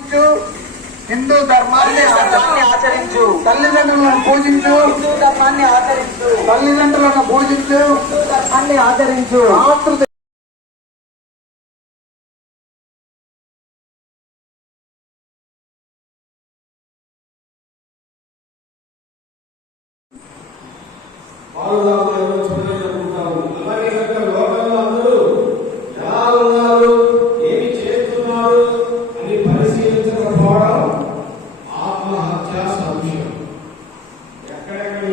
పూజించు హిందూ ధర్మాన్ని ఆచరించు. తల్లిదండ్రులను పూజించు. హిందూ ధర్మాన్ని ఆచరించు. తల్లిదండ్రులను పూజించు. ధర్మాన్ని ఆచరించు. మాతృ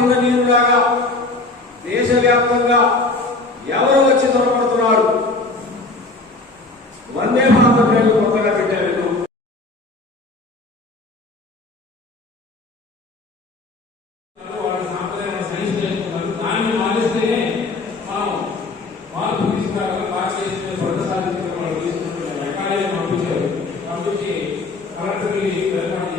కింద నీరులాగా దేశవ్యాప్తంగా ఎవరు వచ్చి తొలపడుతున్నాడు వందే మాత్రం రైలు కొత్తగా పెట్టారు. పంపించారు పంపించి కరెక్ట్గా